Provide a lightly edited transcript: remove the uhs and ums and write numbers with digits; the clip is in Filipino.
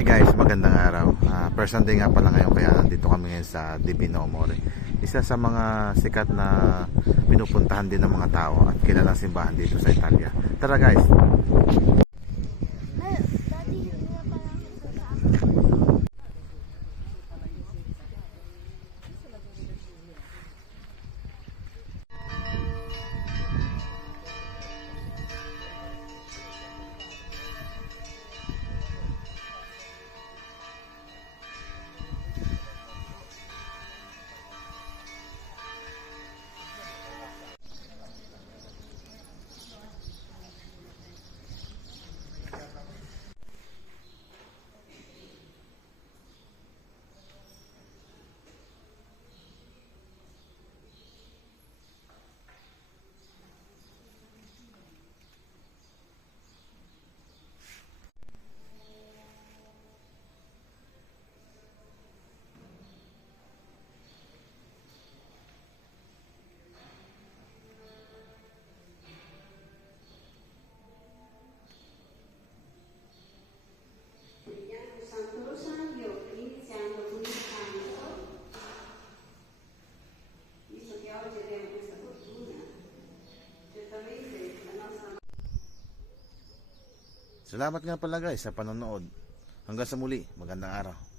Hi guys, magandang araw. First day nga pala ngayon, kaya nandito kami ngayon sa Divino Amore. Isa sa mga sikat na pinupuntahan din ng mga tao at kilalang simbahan dito sa Italia. Tara guys! Salamat nga pala guys sa panonood. Hanggang sa muli, magandang araw.